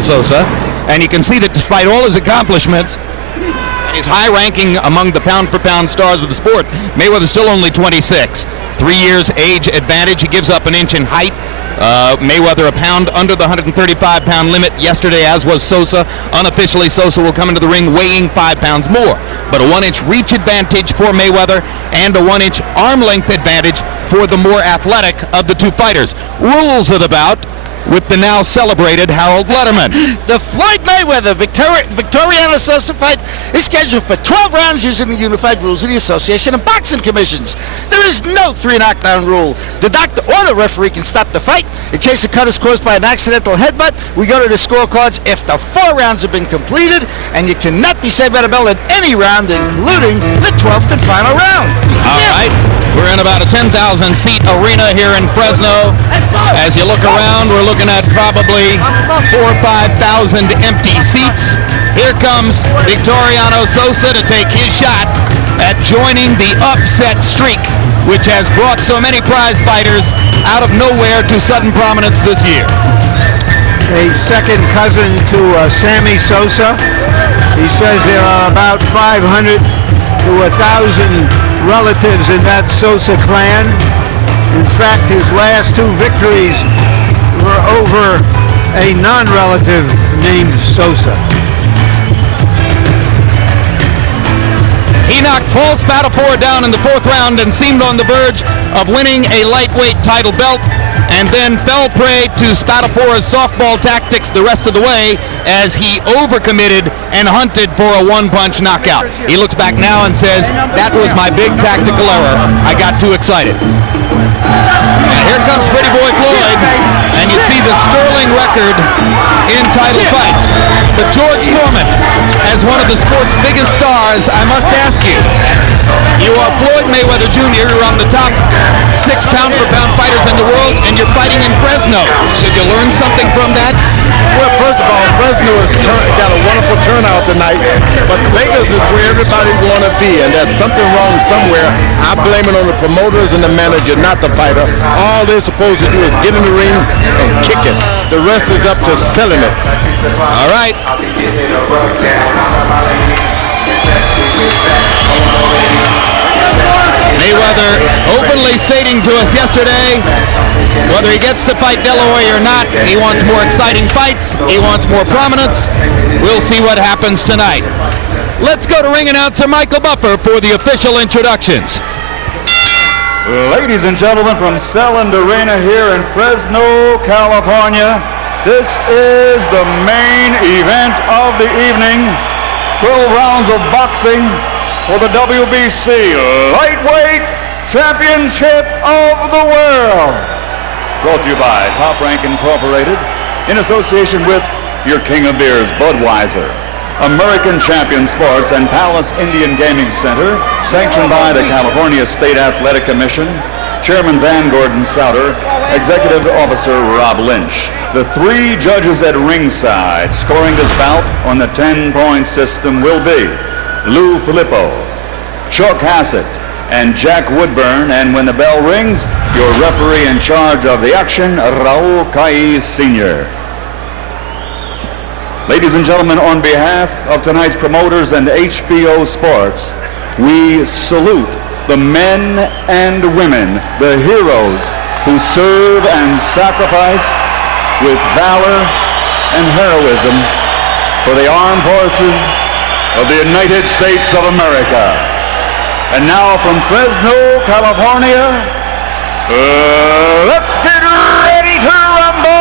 Sosa, and you can see that despite all his accomplishments and his high ranking among the pound-for-pound stars of the sport, Mayweather's still only 26. 3 years age advantage. He gives up an inch in height. Mayweather a pound under the 135-pound limit yesterday, as was Sosa. Unofficially, Sosa will come into the ring weighing 5 pounds more. But a 1-inch reach advantage for Mayweather and a 1-inch arm length advantage for the more athletic of the two fighters. Rules of the bout with the now celebrated Harold Letterman. The Floyd Mayweather Victoriano Sosa fight is scheduled for 12 rounds using the unified rules of the Association of Boxing Commissions. There is no 3 knockdown rule. The doctor or the referee can stop the fight. In case a cut is caused by an accidental headbutt, we go to the scorecards after 4 rounds have been completed, and you cannot be saved by the bell in any round, including the 12th and final round. All right. We're in about a 10,000-seat arena here in Fresno. As you look around, we're looking at probably 4,000 or 5,000 empty seats. Here comes Victoriano Sosa to take his shot at joining the upset streak, which has brought so many prize fighters out of nowhere to sudden prominence this year. A second cousin to Sammy Sosa. He says there are about 500 to 1,000 relatives in that Sosa clan. In fact, his last 2 victories were over a non-relative named Sosa. He knocked Paul Spatafor down in the 4th round and seemed on the verge of winning a lightweight title belt, and then fell prey to Spatafor's softball tactics the rest of the way as he overcommitted and hunted for a 1-punch knockout. He looks back now and says, that was my big tactical error. I got too excited. And here comes Pretty Boy Floyd, and you see the sterling record in title fights. But George Foreman, as one of the sport's biggest stars, I must ask you, you are Floyd Mayweather Jr., you're on the top 6 pound-for-pound fighters in the world, and you're fighting in Fresno. Should you learn something from that? Well, first of all, Fresno has got a wonderful turnout tonight, but Vegas is where everybody want to be, and there's something wrong somewhere. I blame it on the promoters and the manager, not the fighter. All they're supposed to do is get in the ring and kick it. The rest is up to selling it. All right. Mayweather openly stating to us yesterday, whether he gets to fight Delaware or not, he wants more exciting fights, he wants more prominence. We'll see what happens tonight. Let's go to ring announcer Michael Buffer for the official introductions. Ladies and gentlemen, from Selland Arena here in Fresno, California, this is the main event of the evening. 12 rounds of boxing for the WBC Lightweight Championship of the World. Brought to you by Top Rank Incorporated in association with your king of beers, Budweiser. American Champion Sports and Palace Indian Gaming Center, sanctioned by the California State Athletic Commission, Chairman Van Gordon Souter, Executive Officer Rob Lynch. The 3 judges at ringside scoring this bout on the 10-point system will be Lou Filippo, Chuck Hassett, and Jack Woodburn, and when the bell rings, your referee in charge of the action, Raul Caiz Sr. Ladies and gentlemen, on behalf of tonight's promoters and HBO Sports, we salute the men and women, the heroes who serve and sacrifice with valor and heroism for the armed forces of the United States of America. And now from Fresno, California, let's get ready to rumble!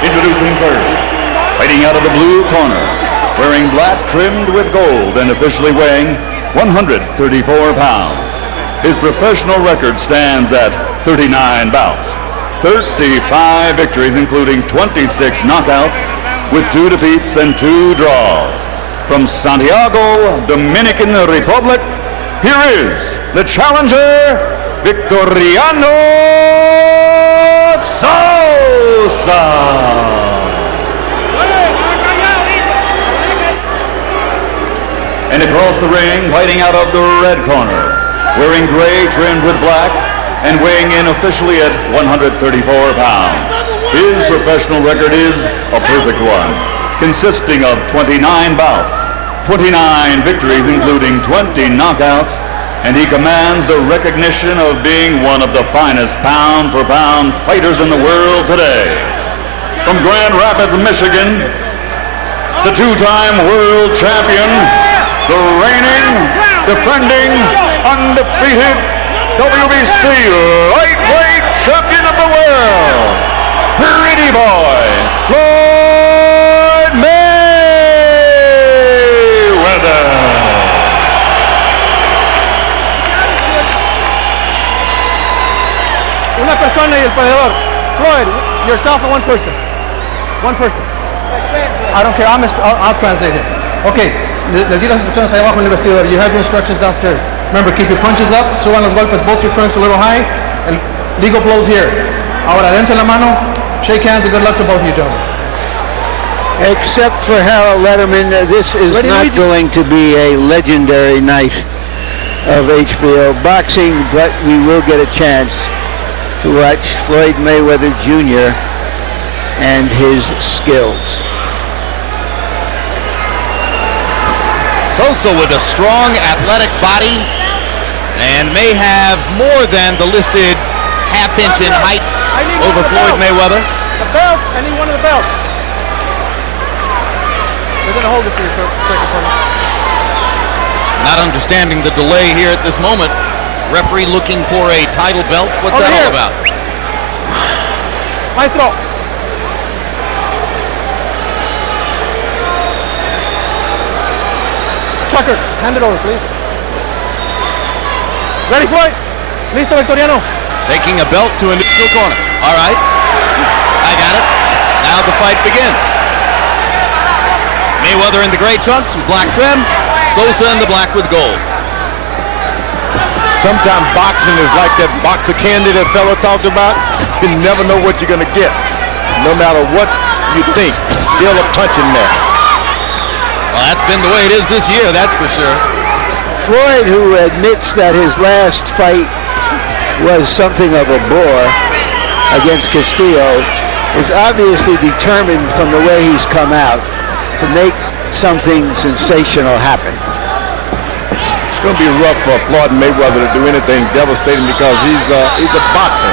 Introducing first, fighting out of the blue corner, wearing black trimmed with gold and officially weighing 134 pounds. His professional record stands at 39 bouts, 35 victories, including 26 knockouts, with 2 defeats and 2 draws. From Santiago, Dominican Republic, here is the challenger, Victoriano Sosa. And across the ring, fighting out of the red corner, wearing gray trimmed with black, and weighing in officially at 134 pounds. His professional record is a perfect one, consisting of 29 bouts, 29 victories including 20 knockouts, and he commands the recognition of being one of the finest pound-for-pound fighters in the world today. From Grand Rapids, Michigan, the two-time world champion, the reigning, defending, undefeated WBC lightweight champion of the world, Pretty Boy, Floyd Mayweather. Una persona y el peleador. Floyd, yourself and one person. One person. I don't care. I'll translate it. Okay. Les di las instrucciones ahí abajo en el vestidor. You have your instructions downstairs. Remember, keep your punches up. Suban los golpes, both your trunks a little high. El legal blows here. Ahora, dense la mano. Shake hands and good luck to both of you gentlemen. Except for Harold Letterman, this is not going to be a legendary night of HBO boxing, but we will get a chance to watch Floyd Mayweather Jr. and his skills. Sosa with a strong athletic body and may have more than the listed half-inch in height over Floyd Mayweather. The belts, I need one of the belts. They're going to hold it for you for a second for me. Not understanding the delay here at this moment. Referee looking for a title belt. What's that all about? Maestro. Tucker, hand it over, please. Ready, Floyd? Listo, Victoriano. Taking a belt to a neutral corner. All right. I got it. Now the fight begins. Mayweather in the gray trunks with black trim. Sosa in the black with gold. Sometimes boxing is like that box of candy that fella talked about. You never know what you're going to get. No matter what you think, still a punch in there. Well, that's been the way it is this year, that's for sure. Floyd, who admits that his last fight was something of a bore against Castillo, is obviously determined from the way he's come out to make something sensational happen. It's going to be rough for Floyd Mayweather to do anything devastating because he's a boxer.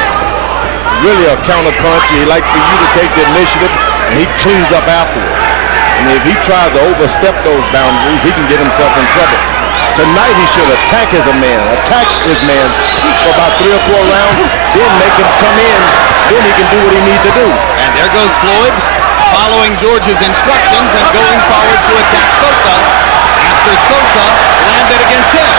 Really a counterpunch. He likes for you to take the initiative, and he cleans up afterwards. And if he tries to overstep those boundaries, he can get himself in trouble. Tonight he should attack his man for about 3 or 4 rounds, then make him come in, then he can do what he needs to do. And there goes Floyd, following George's instructions and going forward to attack Sosa after Sosa landed against him.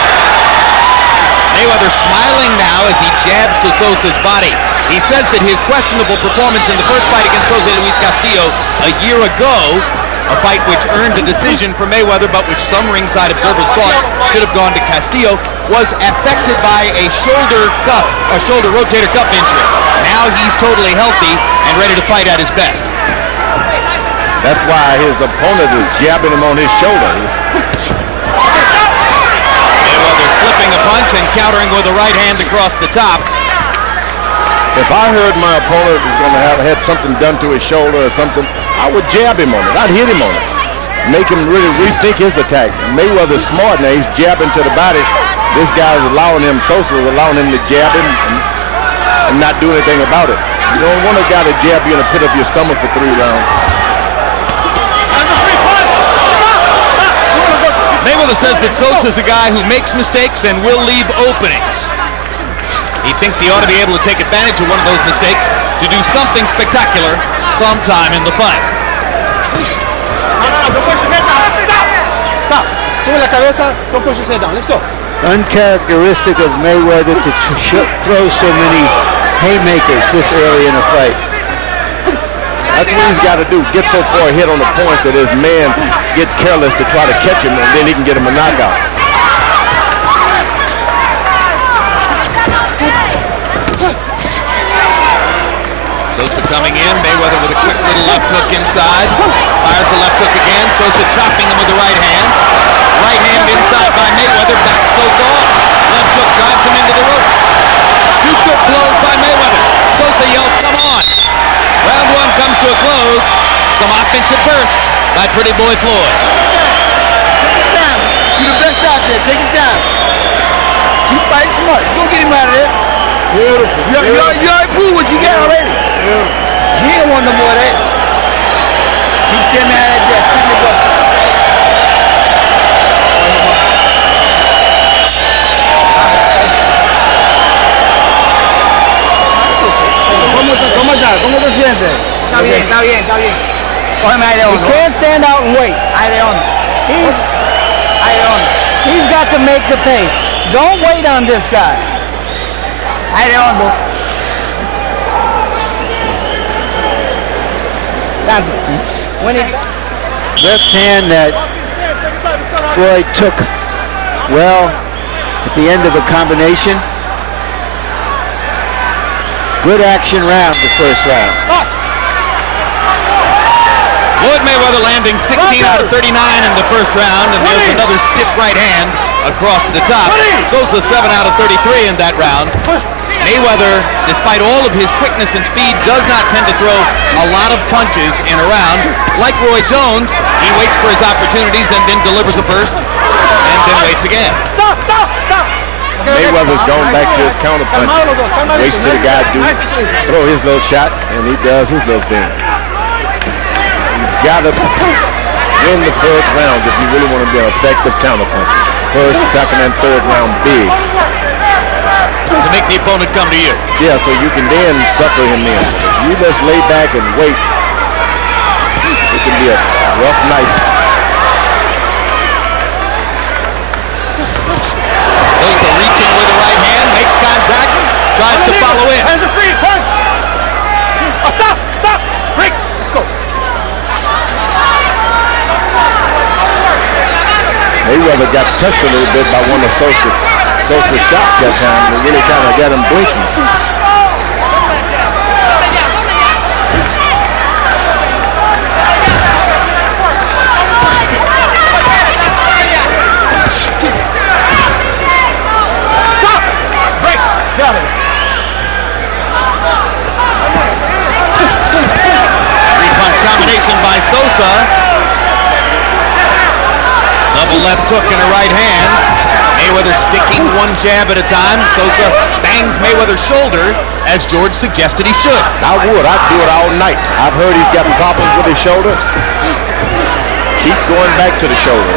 Mayweather smiling now as he jabs to Sosa's body. He says that his questionable performance in the first fight against Jose Luis Castillo a year ago, a fight which earned a decision for Mayweather but which some ringside observers thought should have gone to Castillo, was affected by a shoulder rotator cuff injury. Now he's totally healthy and ready to fight at his best. That's why his opponent is jabbing him on his shoulder. Mayweather slipping a punch and countering with a right hand across the top. If I heard my opponent was going to have had something done to his shoulder or something, I would jab him on it. I'd hit him on it. Make him really rethink his attack. Mayweather's smart now. He's jabbing to the body. This guy's allowing him, Sosa is allowing him to jab him and not do anything about it. You don't want a guy to jab you in the pit of your stomach for 3 rounds. Mayweather says that Sosa's a guy who makes mistakes and will leave openings. He thinks he ought to be able to take advantage of one of those mistakes to do something spectacular sometime in the fight. Stop. Sube la cabeza. Don't push his head down. Let's go. Uncharacteristic of Mayweather to throw so many haymakers this early in a fight. That's what he's got to do. Get so far ahead on the points that his man get careless to try to catch him, and then he can get him a knockout. Sosa coming in, Mayweather with a quick little left hook inside. Fires the left hook again, Sosa chopping him with the right hand. Right hand inside by Mayweather, backs Sosa off. Left hook drives him into the ropes. Two good blows by Mayweather. Sosa yells, come on. Round one comes to a close. Some offensive bursts by Pretty Boy Floyd. Take your time. You're the best out there. Take your time. Keep fighting smart. Go get him out of there. Beautiful. You already proved what you got already. He don't want no more of that. Keep them out of there. Keep it up. ¿Cómo te sientes? Está bien, está bien, está bien. Cógeme ahí de You hondo. can't stand out and wait. Ahí de hondo. Ahí de hondo. He's got to make the pace. Don't wait on this guy. Ahí de hondo. Santo. Left hand that Floyd took well at the end of a combination. Good action round, the first round. Floyd Mayweather landing 16 out of 39 in the first round, and there's another stiff right hand across the top. Sosa 7 out of 33 in that round. Mayweather, despite all of his quickness and speed, does not tend to throw a lot of punches in a round. Like Roy Jones, he waits for his opportunities and then delivers a burst, and then waits again. Stop, stop, stop. Mayweather's going back to his counter punch. Waits till the guy throw his little shot, and he does his little thing. You gotta win the first round if you really want to be an effective counter puncher. First, second, and third round big. To make the opponent come to you. Yeah, so you can then sucker him in. If you just lay back and wait, it can be a rough night. Sosa reaching with the right hand, makes contact, tries to follow in. Hands are free, punch. Oh, stop, stop, break. Let's go. Mayweather got touched a little bit by one of Sosa's shots that time. It really kind of got him blinking. Stop. Break. Get out of here. Three-punch combination by Sosa. Double left hook and a right hand. Mayweather sticking one jab at a time. Sosa bangs Mayweather's shoulder, as George suggested he should. I'd do it all night. I've heard he's got problems with his shoulder. Keep going back to the shoulder.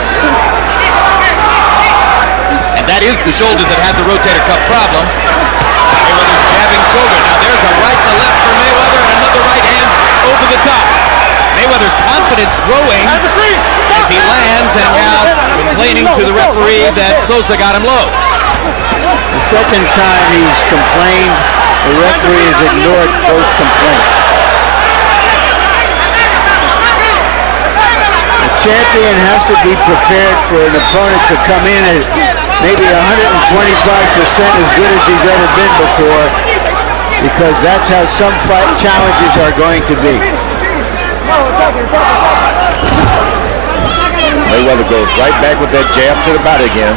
And that is the shoulder that had the rotator cuff problem. Mayweather's jabbing shoulder. Now there's a right and a left for Mayweather, and another right hand over the top. Mayweather's confidence growing as he lands, and now complaining to the referee that Sosa got him low. The second time he's complained, the referee has ignored both complaints. The champion has to be prepared for an opponent to come in at maybe 125% as good as he's ever been before, because that's how some fight challenges are going to be. Mayweather goes right back with that jab to the body again.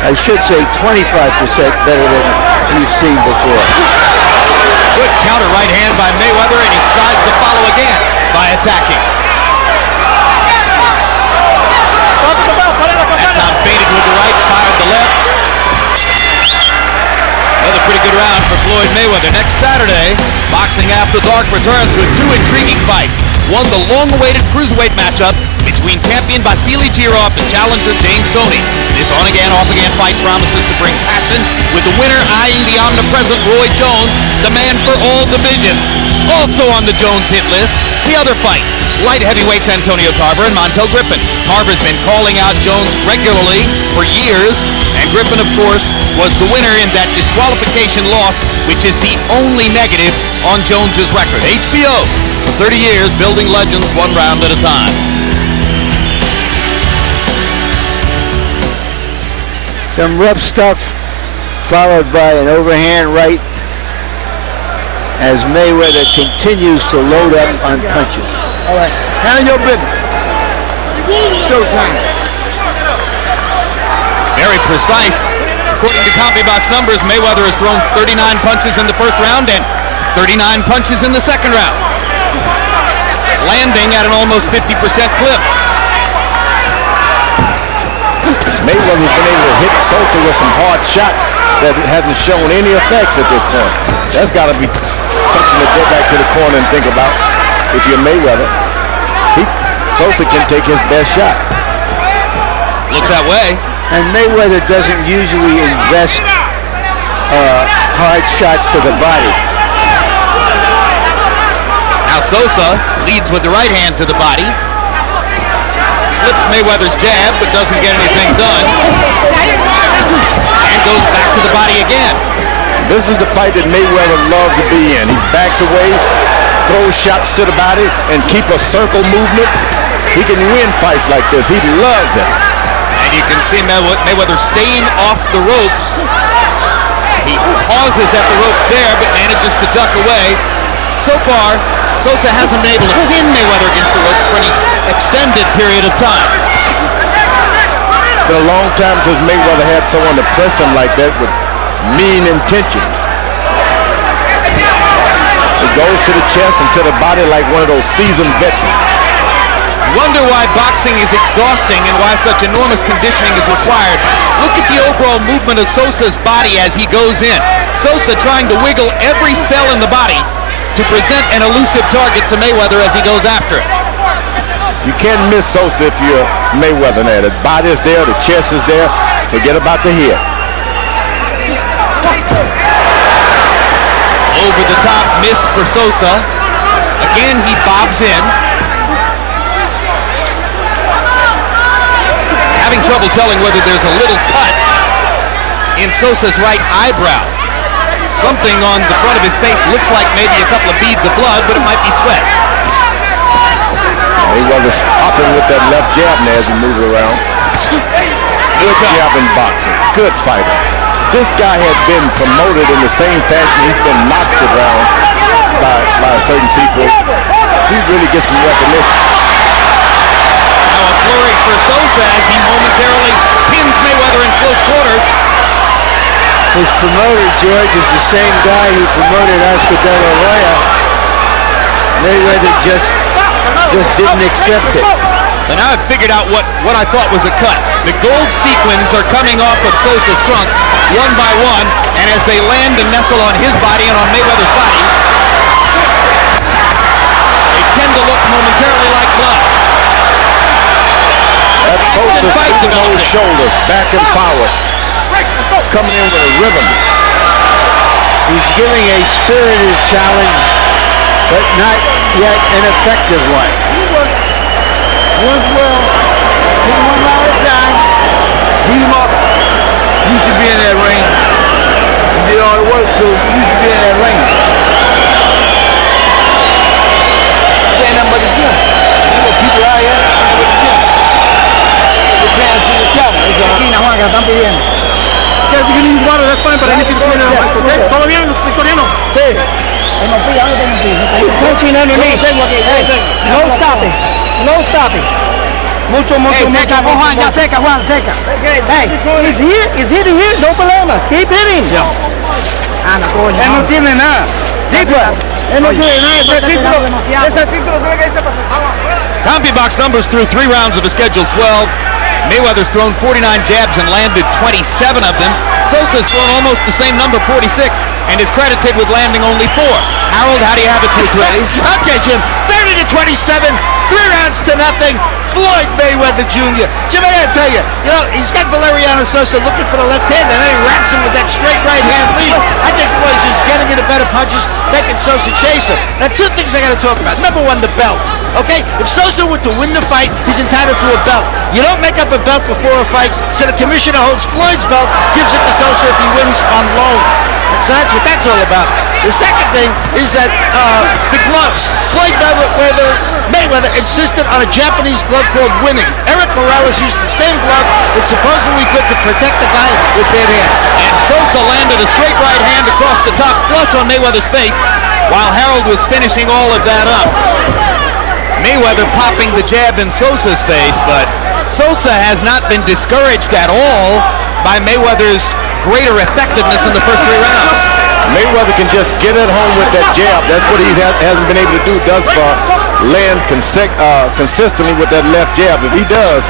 I should say 25% better than you've seen before. Good counter right hand by Mayweather, and he tries to follow again by attacking. That time baited with the right, fired the left. Another pretty good round for Floyd Mayweather. Next Saturday, Boxing After Dark returns with two intriguing fights. One, the long-awaited cruiserweight matchup between champion Vasily Girov and challenger James Toney. This on-again, off-again fight promises to bring passion, with the winner eyeing the omnipresent Roy Jones, the man for all divisions. Also on the Jones hit list, the other fight, light heavyweights Antonio Tarver and Montel Griffin. Tarver's been calling out Jones regularly for years, and Griffin, of course, was the winner in that disqualification loss, which is the only negative on Jones's record. HBO, for 30 years, building legends one round at a time. Some rough stuff, followed by an overhand right as Mayweather continues to load up on punches. All right, handle your business. Showtime. Very precise. According to CompuBox numbers, Mayweather has thrown 39 punches in the first round and 39 punches in the second round, landing at an almost 50% clip. Mayweather's been able to hit Sosa with some hard shots that hasn't shown any effects at this point. That's got to be something to go back to the corner and think about. If you're Mayweather, Sosa can take his best shot. Looks that way. And Mayweather doesn't usually invest hard shots to the body. Now Sosa leads with the right hand to the body. Slips Mayweather's jab, but doesn't get anything done. And goes back to the body again. This is the fight that Mayweather loves to be in. He backs away, throws shots to the body, and keep a circle movement. He can win fights like this. He loves it. And you can see Mayweather staying off the ropes. He pauses at the ropes there, but manages to duck away. So far, Sosa hasn't been able to pin Mayweather against the ropes for any extended period of time. It's been a long time since Mayweather had someone to press him like that with mean intentions. He goes to the chest and to the body like one of those seasoned veterans. Wonder why boxing is exhausting and why such enormous conditioning is required. Look at the overall movement of Sosa's body as he goes in. Sosa trying to wiggle every cell in the body to present an elusive target to Mayweather as he goes after it. You can't miss Sosa if you're Mayweather now. The body is there, the chest is there. Forget about the head. Over the top miss for Sosa. Again, he bobs in. Having trouble telling whether there's a little cut in Sosa's right eyebrow. Something on the front of his face looks like maybe a couple of beads of blood, but it might be sweat. Mayweather's hopping with that left jab now as he moves around. Good jab in boxing. Good fighter. This guy had been promoted in the same fashion. He's been knocked around by certain people. He really gets some recognition. Now a flurry for Sosa as he momentarily pins Mayweather in close quarters. His promoter, George, is the same guy who promoted Oscar De La Hoya. Mayweather just didn't accept it. So now I've figured out what I thought was a cut. The gold sequins are coming off of Sosa's trunks one by one, and as they land and nestle on his body and on Mayweather's body, they tend to look momentarily like blood. That's Sosa's moving those shoulders back and forward, coming in with a rhythm. He's giving a spirited challenge, but not yet an effective one. Once well, hit him one round at a time, beat him up. Used to be in that ring. He did all the work, so he used to be in that ring. There ain't nothing but the gym. You know, people out here, nothing but the gym. They're paying to the talent. That's all. Juan, que están pidiendo. Okay, you can use water, that's fine, but I need you to clean it up. Okay? ¿Todo bien, Victoriano? Sí. Punching underneath. Hey, no stopping. No stopping. Mucho, seca, Juan, ya seca, Juan, seca. Hey, he's hitting here, no problema. Keep hitting. Anda, coño. Él no tiene nada. Sí, pues. Él no tiene nada. Ese título tiene que irse para su... CompuBox numbers through 3 rounds of a scheduled 12. Mayweather's thrown 49 jabs and landed 27 of them. Sosa's thrown almost the same number, 46, and is credited with landing only 4. Harold, how do you have it through 3? Okay, Jim. 30-27, 3 rounds to nothing. Floyd Mayweather Jr. Jim, I gotta tell you, he's got Victoriano Sosa looking for the left hand, and then he wraps him with that straight right hand lead. I think Floyd's just getting into better punches, making Sosa chase him. Now, 2 things I gotta talk about. Number 1, the belt. Okay, if Sosa were to win the fight, he's entitled to a belt. You don't make up a belt before a fight, so the commissioner holds Floyd's belt, gives it to Sosa if he wins on loan. So that's what that's all about. The second thing is that the gloves. Floyd Mayweather insisted on a Japanese glove called Winning. Eric Morales used the same glove that's supposedly good to protect the guy with bad hands. And Sosa landed a straight right hand across the top, flush on Mayweather's face. While Harold was finishing all of that up, Mayweather popping the jab in Sosa's face, but Sosa has not been discouraged at all by Mayweather's greater effectiveness in the first 3 rounds. Mayweather can just get at home with that jab. That's what he hasn't been able to do thus far. Land consistently with that left jab. If he does,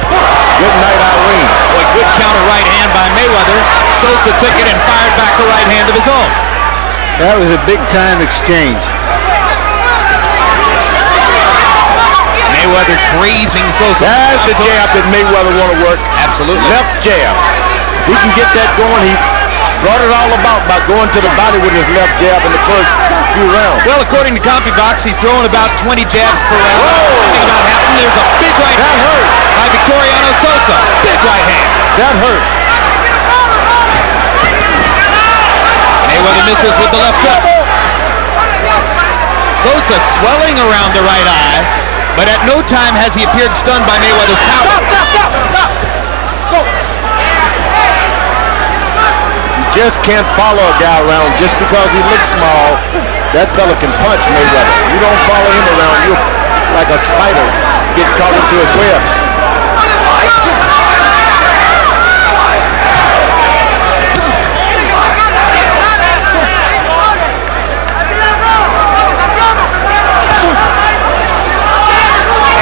good night, Irene. Boy, good counter right hand by Mayweather. Sosa took it and fired back a right hand of his own. That was a big-time exchange. Mayweather grazing Sosa. That's the jab that Mayweather want to work. Absolutely. Left jab. If he can get that going, he brought it all about by going to the body with his left jab in the first few rounds. Well, according to CompuBox, he's throwing about 20 jabs per round. Something about happened. There's a big right hand hurt by Victoriano Sosa. Big right hand. That hurt. Mayweather misses with the left hook. Sosa swelling around the right eye, but at no time has he appeared stunned by Mayweather's power. Stop. Let's go. Just can't follow a guy around just because he looks small. That fella can punch Mayweather. You don't follow him around, you're like a spider, get caught into his web.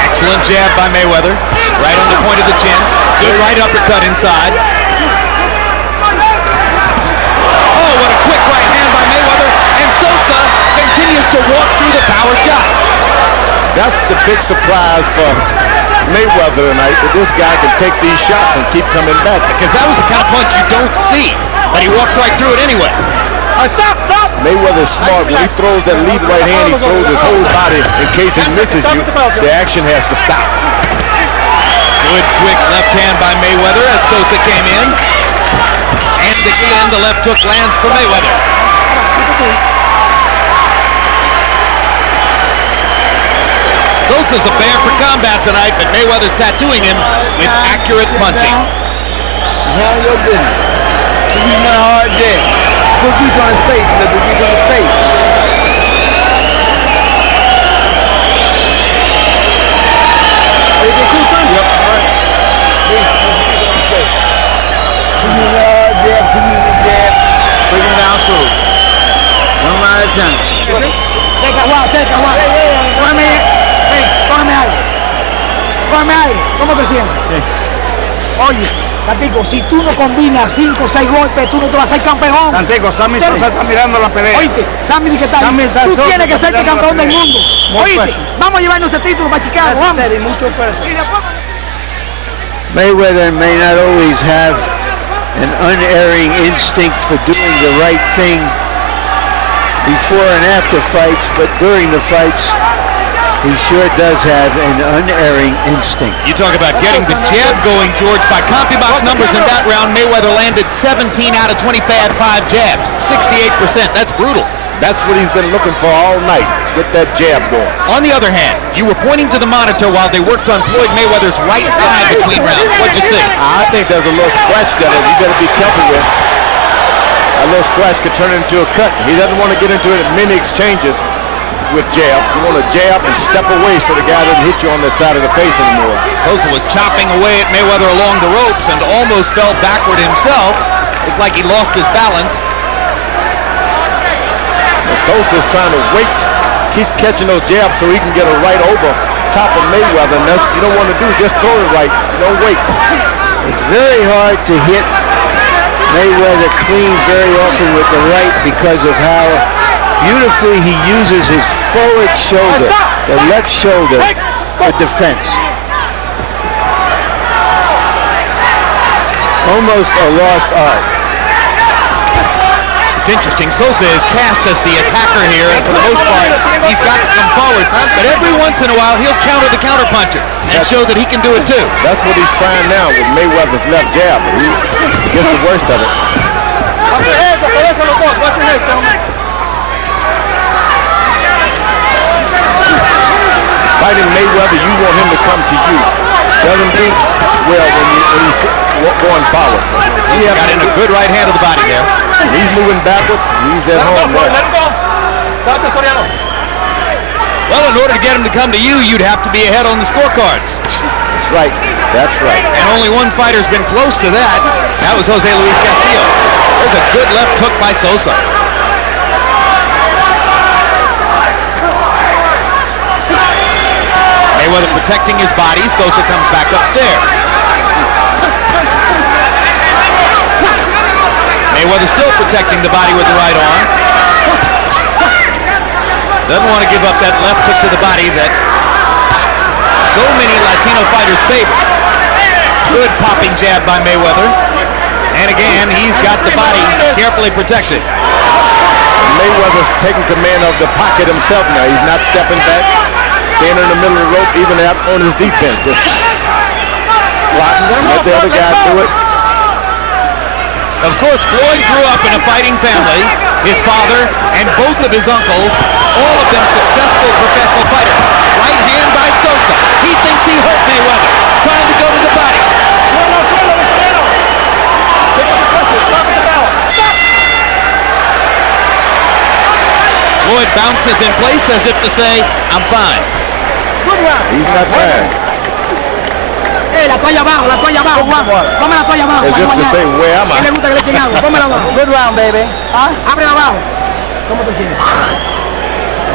Excellent jab by Mayweather, right on the point of the chin. Good right uppercut inside. Quick right hand by Mayweather, and Sosa continues to walk through the power shots. That's the big surprise for Mayweather tonight, that this guy can take these shots and keep coming back. Because that was the kind of punch you don't see, but he walked right through it anyway. Stop. Mayweather's smart. When he throws that lead right hand, he throws his whole body in case he misses you. The action has to stop. Good quick left hand by Mayweather as Sosa came in. And again, the left hook lands for Mayweather. Sosa's a bear for combat tonight, but Mayweather's tattooing him with accurate punching. Handle your business. He's in a hard day. Put these on his face, man. Put these on his face. Everything cool, son? Yep. All right. Put him down slow. One at a time. Cerca, Juan. Cógeme aire. ¿Cómo te sientes? Oye, Santico, si tú no combinas 5 o 6 golpes, tú no te vas a ser campeón. Santico, Sammy Sosa está mirando la pelea. Oíste, Sammy dice que está Sammy ahí. está Tú Sosa tienes que está serte mirando campeón la del pelea. mundo. More Oíste, pressure. vamos a llevarnos ese título para Chicago. Vamos. Necessary, mucho peso. Y después... Mayweather may not always have an unerring instinct for doing the right thing before and after fights, but during the fights, he sure does have an unerring instinct. You talk about getting the jab going, George. By CompuBox numbers in that round, Mayweather landed 17 out of 25 jabs, 68%. That's brutal. That's what he's been looking for all night. Get that jab going. On the other hand, you were pointing to the monitor while they worked on Floyd Mayweather's right eye between rounds. What'd you see? I think there's a little scratch there that you better be careful with. A little scratch could turn into a cut. He doesn't want to get into it in many exchanges with jabs. You want to jab and step away so the guy doesn't hit you on the side of the face anymore. Sosa was chopping away at Mayweather along the ropes and almost fell backward himself. Looked like he lost his balance. Sosa's trying to wait, keeps catching those jabs so he can get a right over top of Mayweather, and that's what you don't want to do. Just throw it right. You don't wait. It's very hard to hit Mayweather clean very often with the right because of how beautifully he uses his forward shoulder, the left shoulder, for defense. Almost a lost art. It's interesting. Sosa is cast as the attacker here, and for the most part, he's got to come forward. But every once in a while, he'll counter the counterpuncher and show that he can do it too. That's what he's trying now with Mayweather's left jab. He gets the worst of it. Watch your heads, la cabeza los dos. Watch your heads, gentlemen. Fighting Mayweather, you want him to come to you. Doesn't do well when he's going forward. He got in a good right hand of the body there. He's moving backwards. He's at home. Let him go. Well, in order to get him to come to you, you'd have to be ahead on the scorecards. That's right. That's right. And only one fighter's been close to that. That was Jose Luis Castillo. There's a good left hook by Sosa. Mayweather protecting his body. Sosa comes back upstairs. Mayweather still protecting the body with the right arm. Doesn't want to give up that left hook to the body that so many Latino fighters favor. Good popping jab by Mayweather. And again, he's got the body carefully protected. Mayweather's taking command of the pocket himself now. He's not stepping back, standing in the middle of the rope, even out on his defense. Just blocking, let the other guy do it. Of course, Floyd grew up in a fighting family. His father and both of his uncles, all of them successful professional fighters. Right hand by Sosa. He thinks he hurt Mayweather, trying to go to the body. Floyd bounces in place as if to say, I'm fine. He's not bad. La toalla abajo, Juan. Ponme la toalla abajo. As if to say, where am I? le gusta que le echen agua? Pónmela abajo. Good round, baby. Ábrela abajo. ¿Cómo te sientes?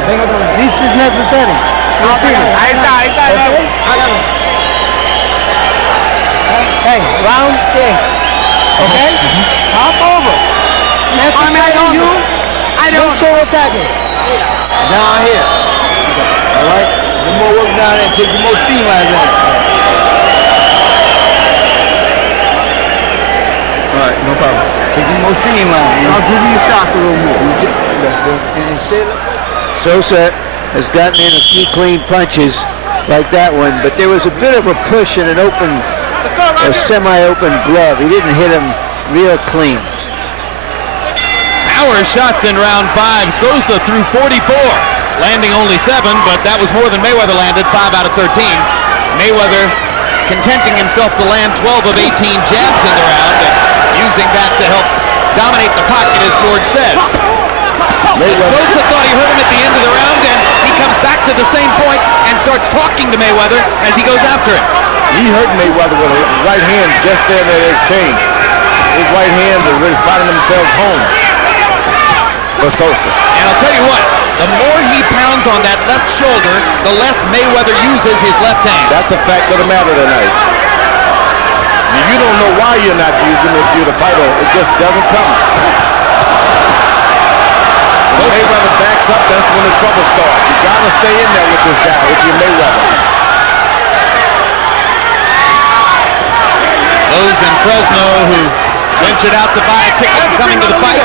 Ven otra vez. This is necessary. Ahí está. Okay. Hágalo. Hey, round 6. Okay? Hop over. Necessary you. I don't show attacking. Down here. All right? No more work down there. Take the more steam out of there. All right, no problem. Take the more steam out. I'll give you shots a little more. Sosa has gotten in a few clean punches like that one, but there was a bit of a push in an open, or semi-open glove. He didn't hit him real clean. Power shots in round 5. Sosa threw 44, landing only 7, but that was more than Mayweather landed, 5 out of 13. Mayweather contenting himself to land 12 of 18 jabs in the round, and using that to help dominate the pocket, as George says. Sosa thought he hurt him at the end of the round, and he comes back to the same point and starts talking to Mayweather as he goes after him. He hurt Mayweather with a right hand just there in that exchange. His right hands are really finding themselves home for Sosa. And I'll tell you what, the more he pounds on that left shoulder, the less Mayweather uses his left hand. That's a fact of the matter tonight. You don't know why you're not using it if you're the fighter. It just doesn't come. So Mayweather backs up, that's when the trouble starts. You gotta stay in there with this guy, with your Mayweather. Those in Fresno who ventured out to buy a ticket and coming to the fight,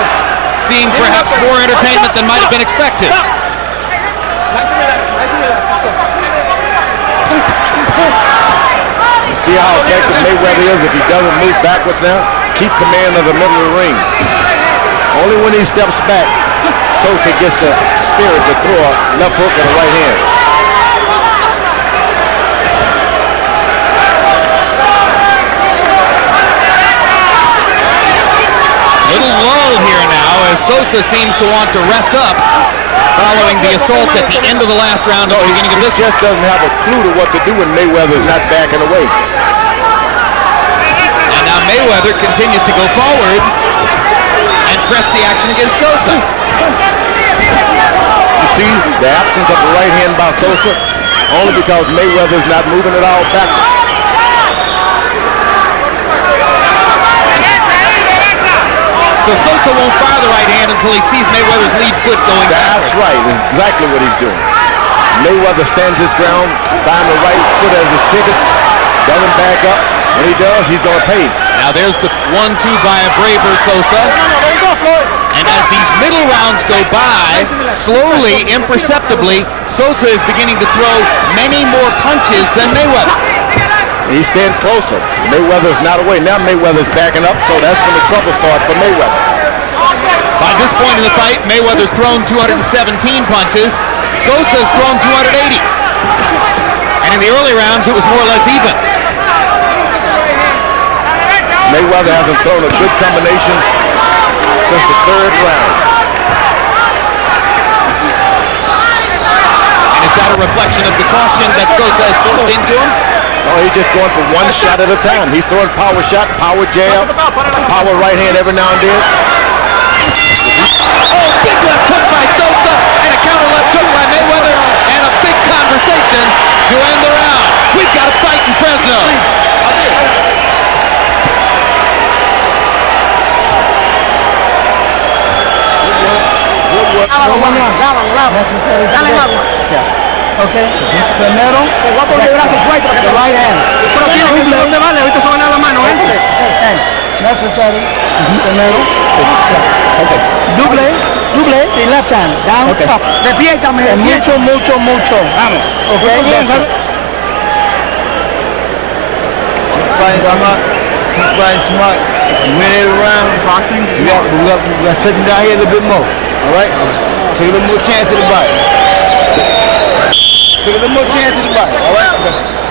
seeing perhaps more entertainment than might have been expected. See how effective Mayweather is if he doesn't move backwards now? Keep command of the middle of the ring. Only when he steps back, Sosa gets the spirit to throw a left hook and a right hand. Little lull here now as Sosa seems to want to rest up following the assault at the end of the last round at the beginning of this one. He just doesn't have a clue to what to do when Mayweather is not backing away. And now Mayweather continues to go forward and press the action against Sosa. You see the absence of the right hand by Sosa only because Mayweather is not moving it all backwards. So Sosa won't fire the right hand until he sees Mayweather's lead foot going back. That's right. That's exactly what he's doing. Mayweather stands his ground, finds the right foot as his pivot, doesn't back up. When he does, he's going to pay. Now there's the 1-2 by a braver Sosa. And as these middle rounds go by, slowly, imperceptibly, Sosa is beginning to throw many more punches than Mayweather. He's staying closer. Mayweather's not away. Now Mayweather's backing up, so that's when the trouble starts for Mayweather. By this point in the fight, Mayweather's thrown 217 punches. Sosa's thrown 280. And in the early rounds, it was more or less even. Mayweather hasn't thrown a good combination since the third round. that a reflection of the caution that Sosa has forced into him? No, he's just going for one shot at a time. He's throwing power shot, power jab, power right hand every now and then. Oh, big left hook by Sosa, and a counter left hook by Mayweather, and a big conversation to end the round. We've got a fight in Fresno. Okay. Primero, the right hand. Pero tiene, no se vale, ahorita se van a la mano, Necessary. Primero. Okay. Double, the left hand. Down, up. Repiétame. Mucho. Vamos. Okay. Keep fighting smart. Win every round. We got to take him down here a little bit more. All right? Take a little more chance at the body. Take a little more chance at the body. All right?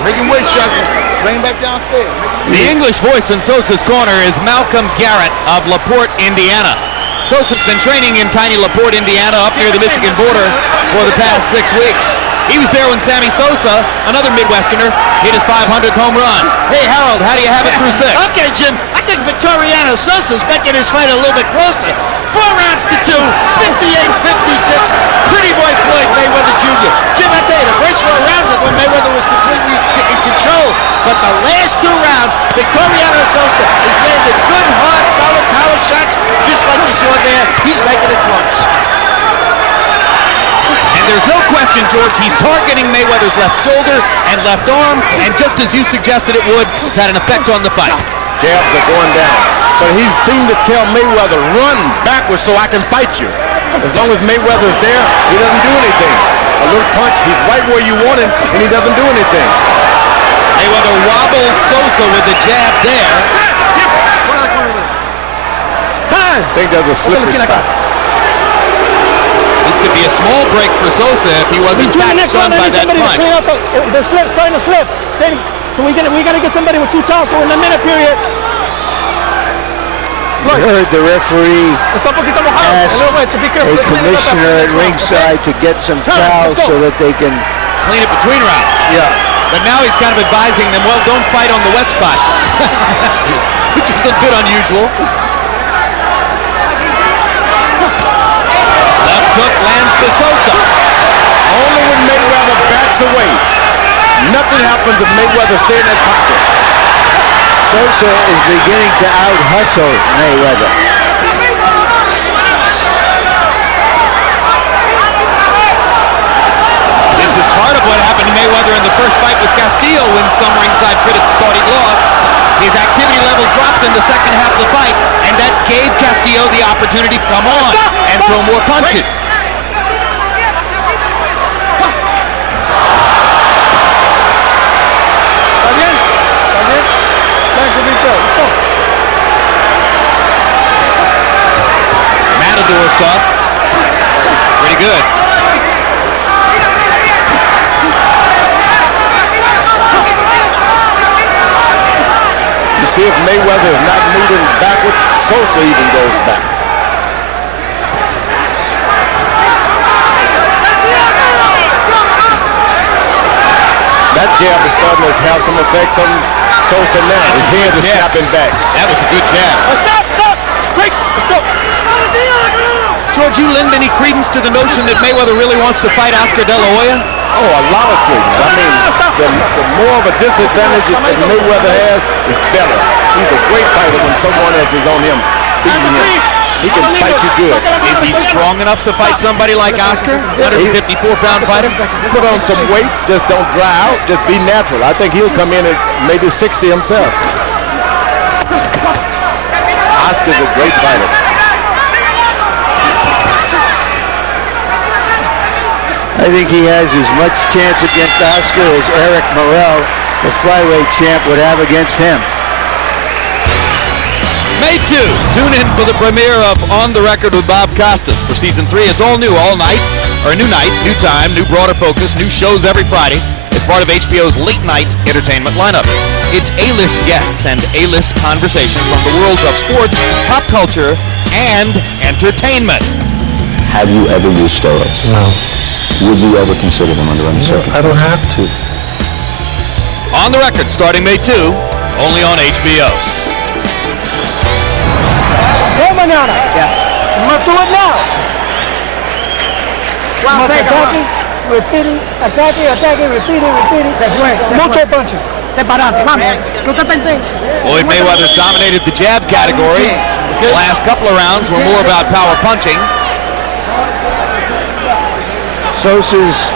Make him weight struggle. Bring him back downstairs. The English voice in Sosa's corner is Malcolm Garrett of LaPorte, Indiana. Sosa's been training in tiny LaPorte, Indiana, up near the Michigan border for the past 6 weeks. He was there when Sammy Sosa, another Midwesterner, hit his 500th home run. Hey, Harold, how do you have it through 6? Okay, Jim. I think Victoriano Sosa's making his fight a little bit closer. 4 rounds to 2, 58-56. Pretty boy Floyd Mayweather Jr. Jim, I tell you, the first 4 rounds when Mayweather was completely in control. But the last 2 rounds, Victoriano Sosa has landed good, hard, solid power shots, just like you saw there. He's making it close. And there's no question, George, he's targeting Mayweather's left shoulder and left arm, and just as you suggested it would, it's had an effect on the fight. Jabs are going down. But he seemed to tell Mayweather, run backwards so I can fight you. As long as Mayweather's there, he doesn't do anything. A little punch, he's right where you want him, and he doesn't do anything. Mayweather wobbles Sosa with the jab there. I think there's a slippery spot. This could be a small break for Sosa if he was in fact stunned by that punch. They're starting to slip. So we got to get somebody with 2 towels. So in the minute period, I heard the referee ask a commissioner at ringside to get some towels so that they can clean it between rounds. Yeah. But now he's kind of advising them, well, don't fight on the wet spots, which is a bit unusual. Left hook lands for Sosa. Only when Mayweather backs away. Nothing happens if Mayweather stays in that pocket. Sosa is beginning to out-hustle Mayweather. This is part of what happened to Mayweather in the first fight with Castillo when some ringside critics thought he'd lost. His activity level dropped in the second half of the fight, and that gave Castillo the opportunity to come on and throw more punches. Matador stuff. Pretty good. You see if Mayweather is not moving backwards, Sosa even goes back. That jab is starting to have some effects on Sosa now. His head is snapping back. That was a good jab. Stop! Quick, let's go. George, you lend any credence to the notion that Mayweather really wants to fight Oscar De La Hoya? Oh, a lot of credence. I mean, the more of a disadvantage that Mayweather has is better. He's a great fighter when someone else is on him, beating him. He can fight you good. Is he strong enough to fight somebody like Oscar? 154-pound fighter? Put on some weight, just don't dry out, just be natural. I think he'll come in at maybe 60 himself. Oscar's a great fighter. I think he has as much chance against Oscar as Eric Morrell, the flyweight champ, would have against him. May 2, tune in for the premiere of On the Record with Bob Costas for season 3. It's all new, all night, or a new night, new time, new broader focus, new shows every Friday as part of HBO's late night entertainment lineup. It's A-list guests and A-list conversation from the worlds of sports, pop culture, and entertainment. Have you ever used steroids? No. Would you ever consider them under any circumstances? I don't have to. On the record, starting May 2, only on HBO. No mañana. Yeah. You must do it now. You must attacking, repeating, attacking, repeating. Mucho punches. Floyd Mayweather's dominated the jab category. The last couple of rounds were more about power punching. Sosa's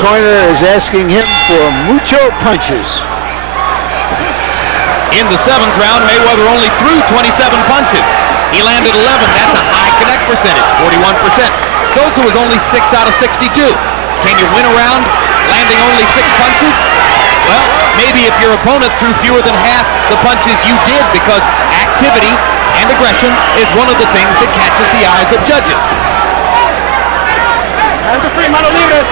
corner is asking him for mucho punches. In the 7th round, Mayweather only threw 27 punches. He landed 11. That's a high connect percentage, 41%. Sosa was only 6 out of 62. Can you win a round landing only 6 punches? Well, maybe if your opponent threw fewer than half the punches you did, because activity and aggression is one of the things that catches the eyes of judges. Hands are free, mano libres.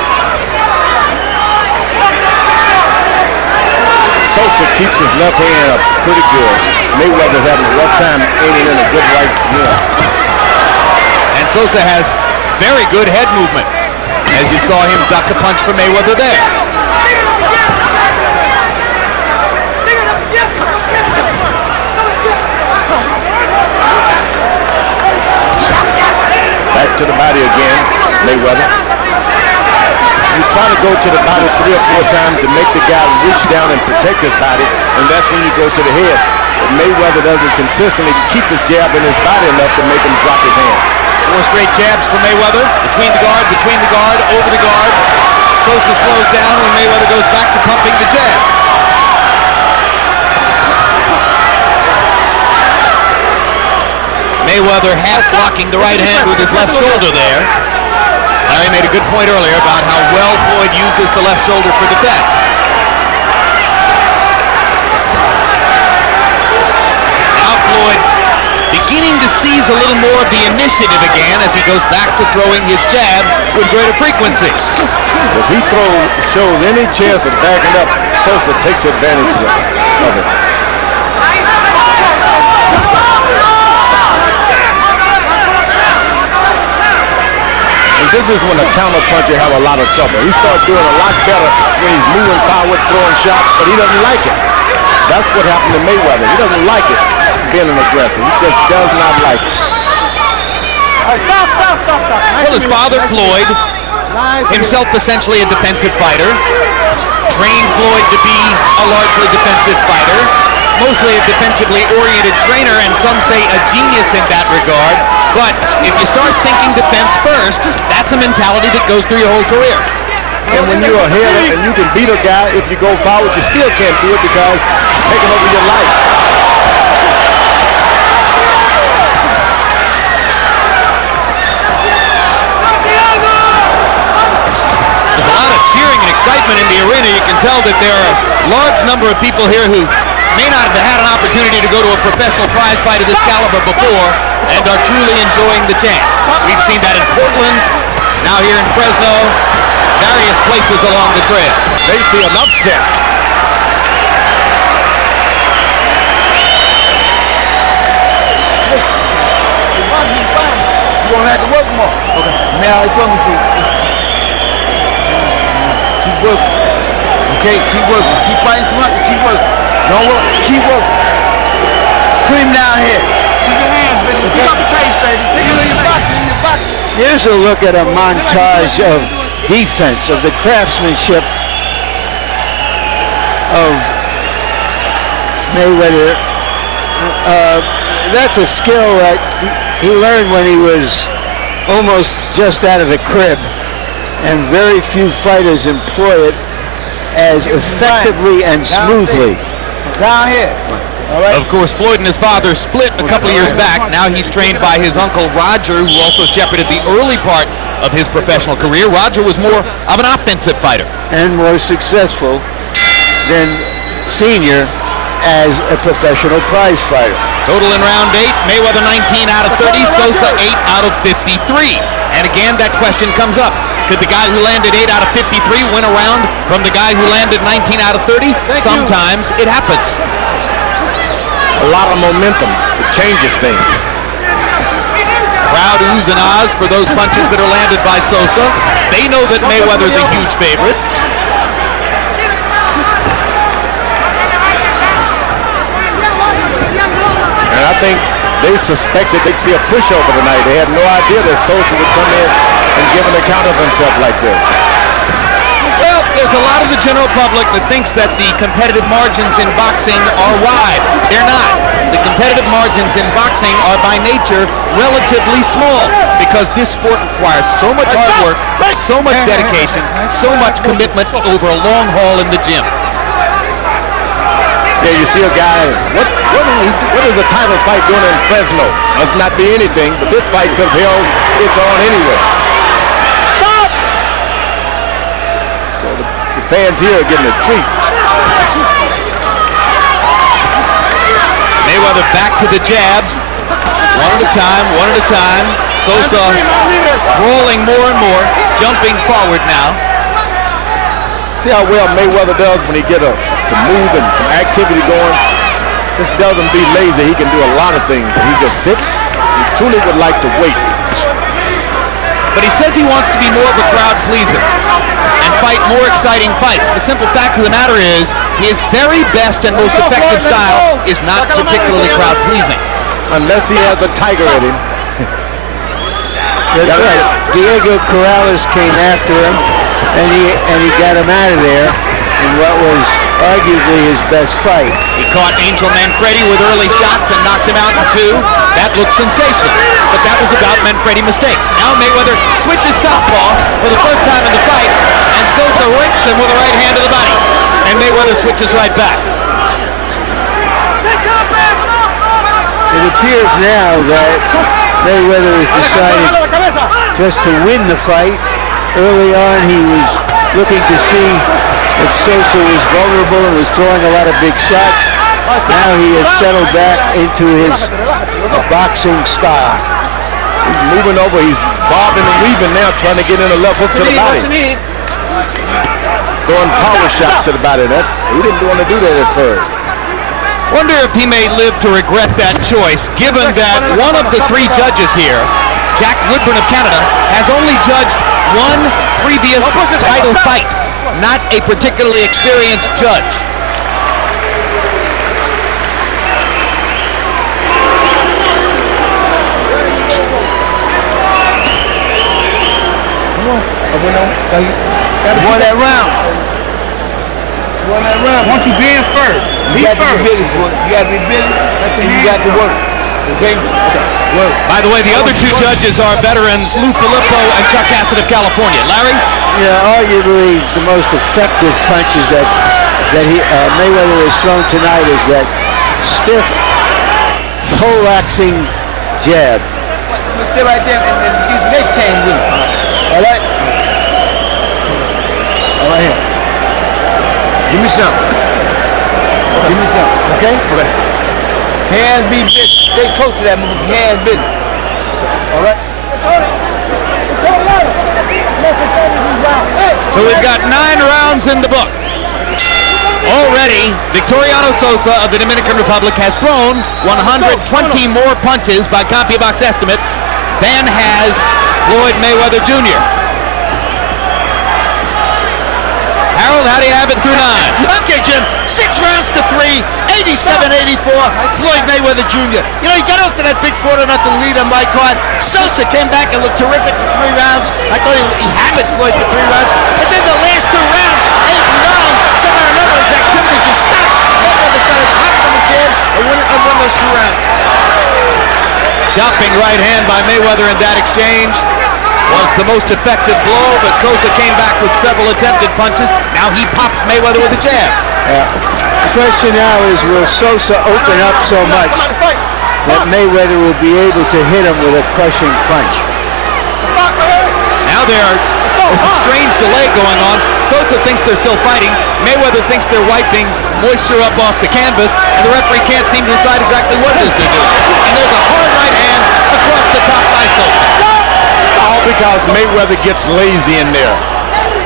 Sosa keeps his left hand up pretty good. Mayweather's having a rough time aiming in a good right hand. And Sosa has very good head movement, as you saw him duck a punch from Mayweather there. Back to the body again, Mayweather. You try to go to the body 3 or 4 times to make the guy reach down and protect his body, and that's when you go to the head. But Mayweather doesn't consistently keep his jab in his body enough to make him drop his hand. 4 straight jabs for Mayweather, between the guard, over the guard. Sosa slows down when Mayweather goes back to pumping the jab. Mayweather half blocking the right hand with his left shoulder there. Larry made a good point earlier about how well Floyd uses the left shoulder for defense. Now Floyd beginning to seize a little more of the initiative again as he goes back to throwing his jab with greater frequency. If he shows any chance of backing up, Sosa takes advantage of it. This is when a counter-puncher have a lot of trouble. He starts doing a lot better when he's moving forward, throwing shots, but he doesn't like it. That's what happened to Mayweather. He doesn't like it, being an aggressor. He just does not like it. Stop. Well, his father, Floyd, himself essentially a defensive fighter, trained Floyd to be a largely defensive fighter, mostly a defensively oriented trainer, and some say a genius in that regard. But if you start thinking defense first, that's a mentality that goes through your whole career. And when you're ahead and you can beat a guy, if you go forward, you still can't do it because it's taking over your life. There's a lot of cheering and excitement in the arena. You can tell that there are a large number of people here who may not have had an opportunity to go to a professional prize fight of this caliber before and are truly enjoying the chance. We've seen that in Portland, now here in Fresno, various places along the trail. They see an upset. You're going to have to work more. Okay. Now, I told me to keep working. Okay, keep working. Keep fighting smart and keep working. Don't work. Keep working. Put him down here. Keep your hands, baby. Keep up the pace, baby. Here's a look at a montage of defense, of the craftsmanship of Mayweather. That's a skill that he learned when he was almost just out of the crib, and very few fighters employ it as effectively and smoothly. Down here. All right. Of course, Floyd and his father split a couple of years back. Now he's trained by his uncle Roger, who also shepherded the early part of his professional career. Roger was more of an offensive fighter. And more successful than Senior as a professional prize fighter. Total in round 8, Mayweather 19 out of 30, Sosa 8 out of 53. And again, that question comes up. Could the guy who landed 8 out of 53 win a round from the guy who landed 19 out of 30? Sometimes it happens. A lot of momentum. It changes things. Crowd oohs and ahs for those punches that are landed by Sosa. They know that Mayweather's a huge favorite. And I think they suspected they'd see a pushover tonight. They had no idea that Sosa would come in and give an account of himself like this. Well, there's a lot of the general public that thinks that the competitive margins in boxing are wide. They're not. The competitive margins in boxing are by nature relatively small because this sport requires so much hard work, so much dedication, so much commitment over a long haul in the gym. Yeah, you see a guy, what is the title fight doing in Fresno? Must not be anything, but this fight could have held its on anyway. Stop! So the fans here are getting a treat. Mayweather back to the jabs. One at a time, one at a time. Sosa rolling more and more, jumping forward now. See how well Mayweather does when he get to move and some activity going. Just doesn't be lazy. He can do a lot of things, but he just sits. He truly would like to wait. But he says he wants to be more of a crowd pleaser and fight more exciting fights. The simple fact of the matter is his very best and most effective style is not particularly crowd pleasing. Unless he has a tiger in him. That's right. Diego Corrales came after him, and he got him out of there in what was arguably his best fight. He caught Angel Manfredi with early shots and knocked him out in 2. That looked sensational, but that was about Manfredi mistakes. Now Mayweather switches southpaw for the first time in the fight, and Sosa rakes him with a right hand to the body, and Mayweather switches right back. It appears now that Mayweather has decided just to win the fight. Early on, he was looking to see if Sosa was vulnerable and was throwing a lot of big shots. Now he has settled back into his boxing style. He's moving over. He's bobbing and weaving now, trying to get in a left hook to the body. Throwing power shots to the body. He didn't want to do that at first. Wonder if he may live to regret that choice, given that one of the 3 judges here, Jack Woodburn of Canada, has only judged one previous title fight, not a particularly experienced judge. Won that round. Won that round. Once you be in first, you got to be busy. You got to be busy, and you got to work. Okay? Work. By the way, the other 2 judges are veterans Lou Filippo and Chuck Hassett of California. Larry? Yeah, arguably the most effective punches that Mayweather has thrown tonight is that stiff, poleaxing jab. You stay right there and use the next chain with him. All right? All right here. Give me some. Give me some. Okay? Okay. Hands be busy. Stay close to that move. Hands busy. All right? So we've got 9 rounds in the book. Already, Victoriano Sosa of the Dominican Republic has thrown 120 more punches by CompuBox estimate than has Floyd Mayweather Jr. Harold, how do you have it through 9? Okay, Jim. 6 rounds to 3, 87-84, Floyd Mayweather Jr. You know, he got off to that big 4-0 lead on my card. Sosa came back and looked terrific for 3 rounds. I thought he hammered Floyd for 3 rounds. But then the last 2 rounds, 8 and 9, somehow or another, his activity just stopped. Mayweather started popping him with jabs and won those 2 rounds. Chopping right hand by Mayweather in that exchange was the most effective blow, but Sosa came back with several attempted punches. Now he pops Mayweather with a jab. Yeah. The question now is, will Sosa open up so much that Mayweather will be able to hit him with a crushing punch? Now there's a strange delay going on. Sosa thinks they're still fighting. Mayweather thinks they're wiping moisture up off the canvas, and the referee can't seem to decide exactly what it is they're doing. And there's a hard right hand across the top by Sosa. All because Mayweather gets lazy in there.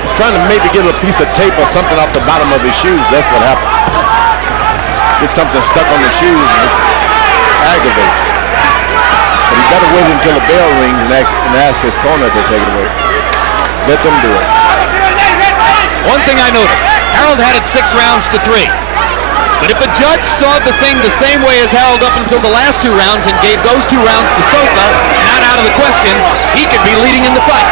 He's trying to maybe get a piece of tape or something off the bottom of his shoes. That's what happened. Get something stuck on the shoes and it aggravates. But he better wait until the bell rings and ask his corner to take it away. Let them do it. One thing I noticed, Harold had it 6 rounds to 3. But if a judge saw the thing the same way as Harold up until the last 2 rounds and gave those 2 rounds to Sosa, not out of the question, he could be leading in the fight.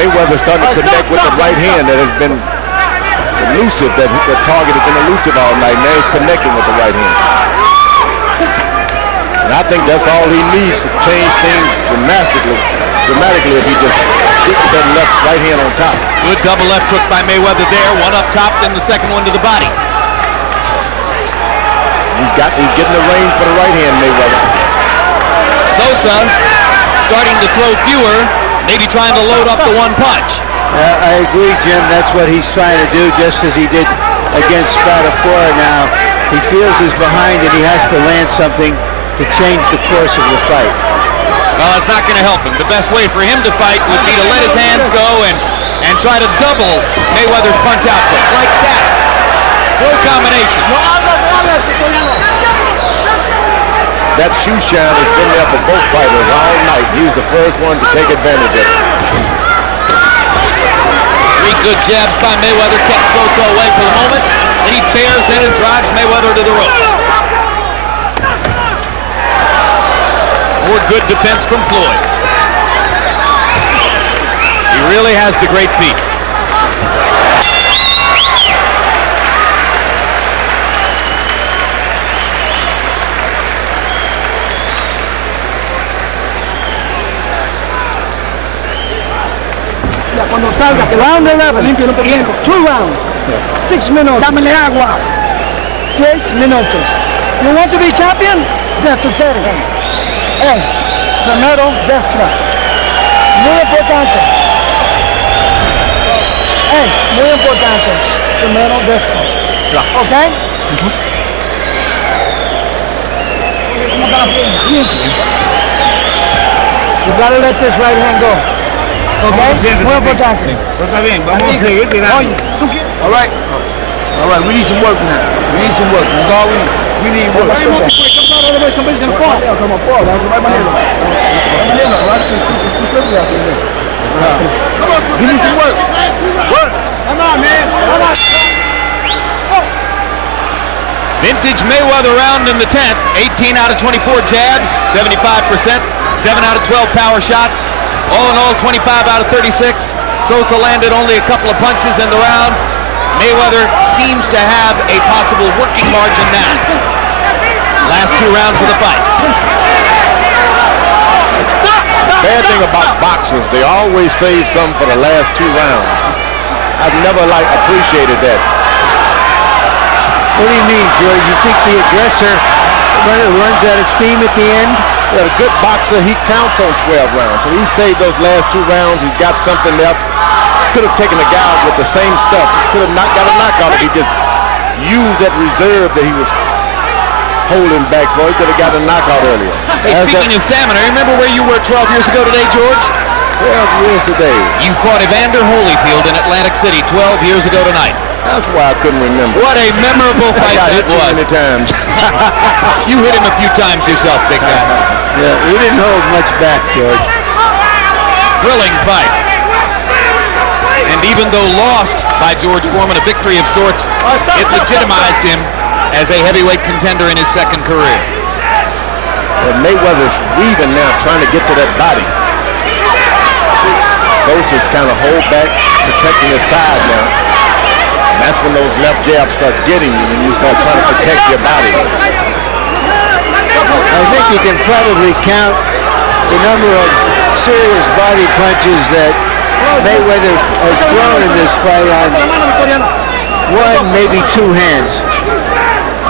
Mayweather starting to connect with the right hand that has been elusive, that the target has been elusive all night. Now he's connecting with the right hand. And I think that's all he needs to change things dramatically if he just gets that right hand on top. Good double left hook by Mayweather there. One up top, then the second one to the body. He's getting the range for the right hand, Mayweather. Sosa starting to throw fewer, maybe trying to load up the one punch. I agree, Jim. That's what he's trying to do, just as he did against Spadafora now. He feels he's behind and he has to land something to change the course of the fight. Well, that's not going to help him. The best way for him to fight would be to let his hands go and try to double Mayweather's punch output. Like that. Throw combinations. That shoe shine has been there for both fighters all night. He was the first one to take advantage of it. 3 good jabs by Mayweather kept Sosa away for the moment. Then he bears in and drives Mayweather to the ropes. More good defense from Floyd. He really has the great feet. Cuando salga, round 11, 2 rounds, 6 minutes. Dámele agua. 6 minutos. You want to be champion? That's a setting. Hey, primero destra. Muy importante. Hey, muy importante. Primero destra. Okay? You gotta let this right hand go. Okay? Muy importante. Está bien, vamos a seguir tirando. All right. All right, we need some work now. We need some work. That's all we need. We need work. Somebody's gonna fall. Come on, fall. We need some work. Work. Come on, man. Come on. Vintage Mayweather round in the 10th. 18 out of 24 jabs, 75%. 7 out of 12 power shots. All in all, 25 out of 36. Sosa landed only a couple of punches in the round. Mayweather seems to have a possible working margin now. Last 2 rounds of the fight. Bad thing about boxers, they always save some for the last 2 rounds. I've never appreciated that. What do you mean, George? You think the aggressor runs out of steam at the end? Yeah, a good boxer, he counts on 12 rounds. So he saved those last 2 rounds. He's got something left. Could have taken a guy out with the same stuff. Could have got a knockout if he just used that reserve that he was holding back for. He could have got a knockout earlier. Hey, speaking of stamina, remember where you were 12 years ago today, George? 12 years today. You fought Evander Holyfield in Atlantic City 12 years ago tonight. That's why I couldn't remember. What a memorable fight I got that hit was. too many times. You hit him a few times yourself, big guy. Yeah, we didn't hold much back, George. Thrilling fight. And even though lost by George Foreman, a victory of sorts, it legitimized him as a heavyweight contender in his second career. Well, Mayweather's weaving now, trying to get to that body. Sosa's kind of hold back, protecting his side now. And that's when those left jabs start getting you, when you start trying to protect your body. I think you can probably count the number of serious body punches that Mayweather has thrown in this fight on 1, maybe 2 hands.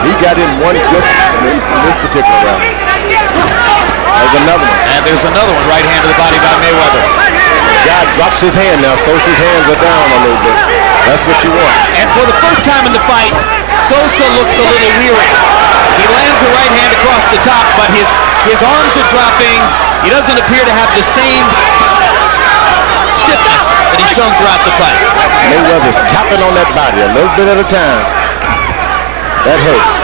He got in one good in this particular round. There's another one. And there's another one, right hand to the body by Mayweather. The guy drops his hand now. Sosa's hands are down a little bit. That's what you want. And for the first time in the fight, Sosa looks a little weary. He lands a right hand across the top, but his arms are dropping. He doesn't appear to have the same stiffness that he's shown throughout the fight. Mayweather's tapping on that body a little bit at a time. That hurts.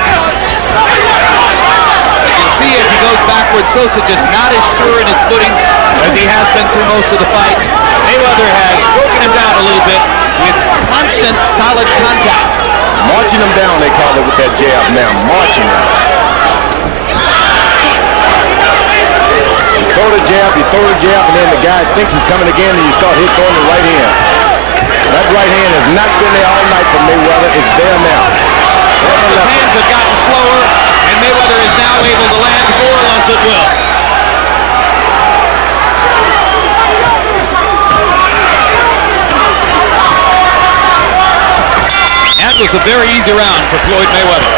You can see as he goes backwards, Sosa just not as sure in his footing as he has been through most of the fight. Mayweather has broken him down a little bit with constant, solid contact. Marching him down, they call it with that jab now. Marching him. You throw the jab, and then the guy thinks he's coming again, and you start throwing the right hand. That right hand has not been there all night for Mayweather. It's there now. His hands have gotten slower, and Mayweather is now able to land more or less at will. That was a very easy round for Floyd Mayweather.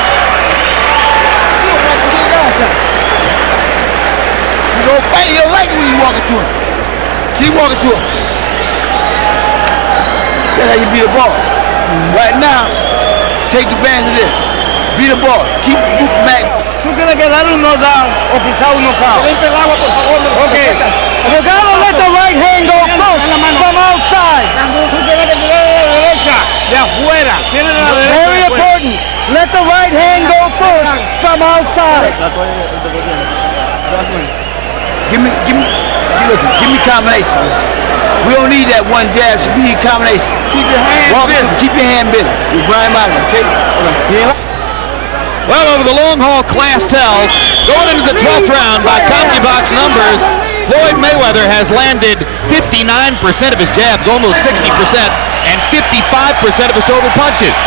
You go fight, he'll like it when you walk into him. Keep walking to him. That's how you beat a ball. Right now, take advantage of this. Beat the ball. Keep moving back. Tú tienes que dar un knockdown o pisar un knockout. Okay. Regalo, let the right hand go first from outside. De afuera. Very important. Let the right hand go first from outside. Give me combination. We don't need that one jab, so we need combination. Keep your hand busy. Keep your hand busy. You grind out, okay? Well, over the long haul class tells, going into the 12th round by CompuBox numbers, Floyd Mayweather has landed 59% of his jabs, almost 60%, and 55% of his total punches.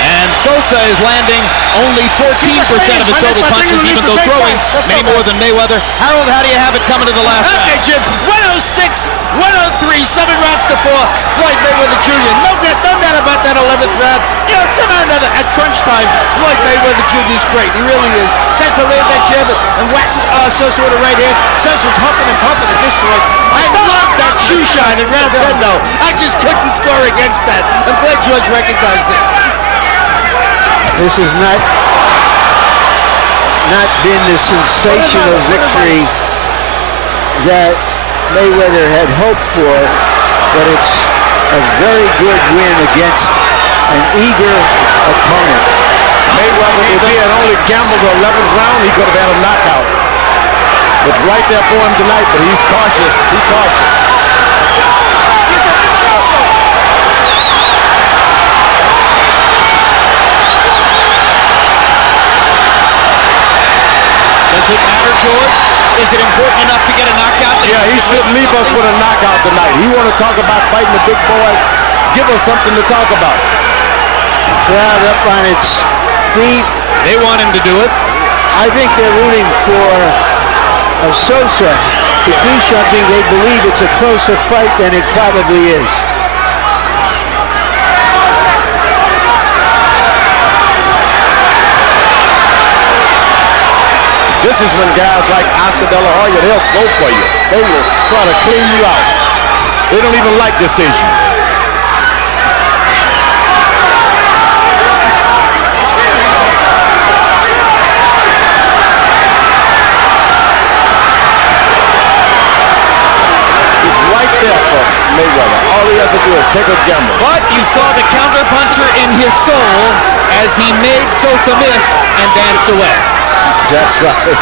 And Sosa is landing only 14% of his total punches, even though throwing many more than Mayweather. Harold, how do you have it coming to the last round? Okay, Jim. 106, 103, 7 rounds to 4. Floyd Mayweather Jr. No doubt about that 11th round. You know, somehow or another, at crunch time, Floyd Mayweather Jr. is great. He really is. Starts to land that jab and whacks Sosa with a right hand. Sosa's huffing and puffing at this point. I love that shoe shine in round 10, though. I just couldn't score against that. I'm glad George recognized it. This has not been the sensational victory that Mayweather had hoped for, but it's a very good win against an eager opponent. Mayweather, if he had only gambled the 11th round, he could have had a knockout. It's right there for him tonight, but he's cautious, too cautious. Does it matter, George? Is it important enough to get a knockout? Yeah, he should leave us with a knockout tonight. He want to talk about fighting the big boys. Give us something to talk about. Crowd up on its feet. They want him to do it. I think they're rooting for Sosa to do something. They believe it's a closer fight than it probably is. This is when guys like Oscar De La Hoya, they'll go for you. They will try to clean you out. They don't even like decisions. It's right there for Mayweather. All he has to do is take a gamble. But you saw the counterpuncher in his soul as he made Sosa miss and danced away. That's right.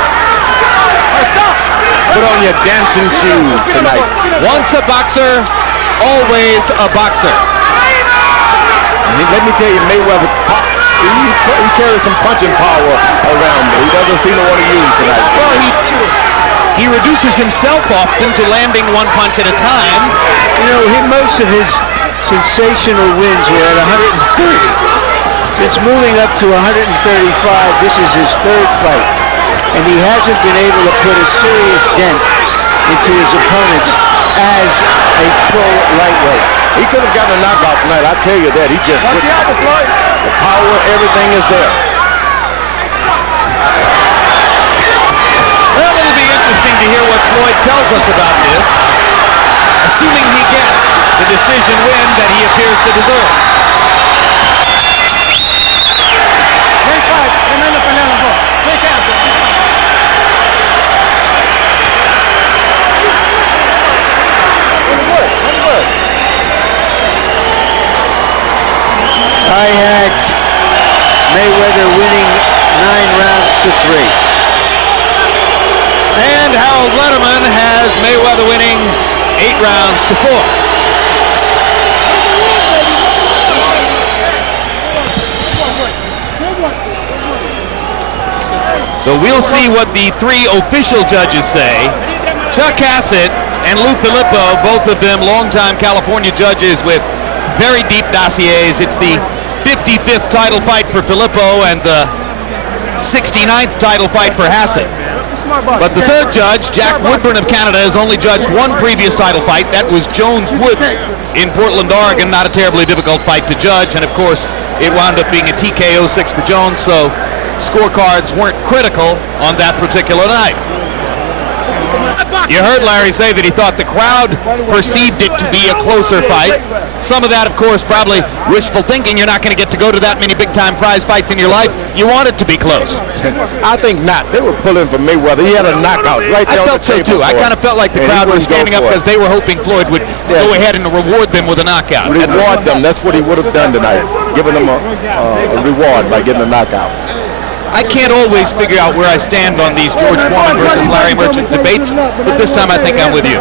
Put on your dancing shoes tonight. Once a boxer, always a boxer. Let me tell you, Mayweather pops. He carries some punching power around, but he doesn't seem to want to use tonight. Well, he reduces himself often to landing one punch at a time. You know, most of his sensational wins were at 130. Since moving up to 135, this is his third fight, and he hasn't been able to put a serious dent into his opponents as a full lightweight. He could have gotten a knockout tonight, I tell you that. He just put the power, everything is there. Well, it'll be interesting to hear what Floyd tells us about this, assuming he gets the decision win that he appears to deserve. I had Mayweather winning 9 rounds to 3. And Harold Letterman has Mayweather winning 8 rounds to 4. So we'll see what the 3 official judges say. Chuck Hassett and Lou Filippo, both of them longtime California judges with very deep dossiers. It's the 55th title fight for Filippo and the 69th title fight for Hassett. But the third judge, Jack Woodburn of Canada, has only judged one previous title fight. That was Jones Woods in Portland, Oregon. Not a terribly difficult fight to judge. And of course, it wound up being a TKO 6 for Jones, so scorecards weren't critical on that particular night. You heard Larry say that he thought the crowd perceived it to be a closer fight. Some of that, of course, probably wishful thinking. You're not going to get to go to that many big-time prize fights in your life. You want it to be close. I think not. They were pulling for Mayweather. He had a knockout right there. I felt so too. I kind of felt like the crowd was standing up because they were hoping Floyd would go ahead and reward them with a knockout. Reward them. That's what he would have done tonight, giving them a reward by getting a knockout. I can't always figure out where I stand on these George Foreman versus Larry Merchant debates, but this time I think I'm with you.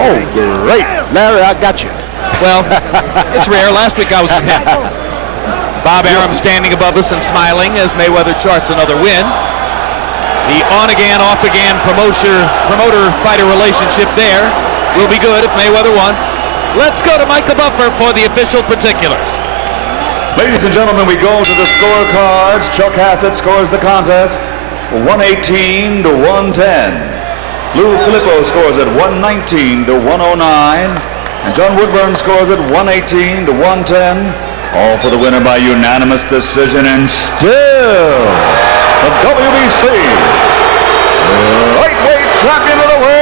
Oh, great. Larry, I got you. Well, it's rare. Last week I was with him. Bob Arum standing above us and smiling as Mayweather charts another win. The on-again, off-again promoter-fighter relationship there will be good if Mayweather won. Let's go to Michael Buffer for the official particulars. Ladies and gentlemen, we go to the scorecards. Chuck Hassett scores the contest 118 to 110. Lou Filippo scores at 119 to 109. And John Woodburn scores at 118 to 110. All for the winner by unanimous decision, and still the WBC lightweight champion of the world,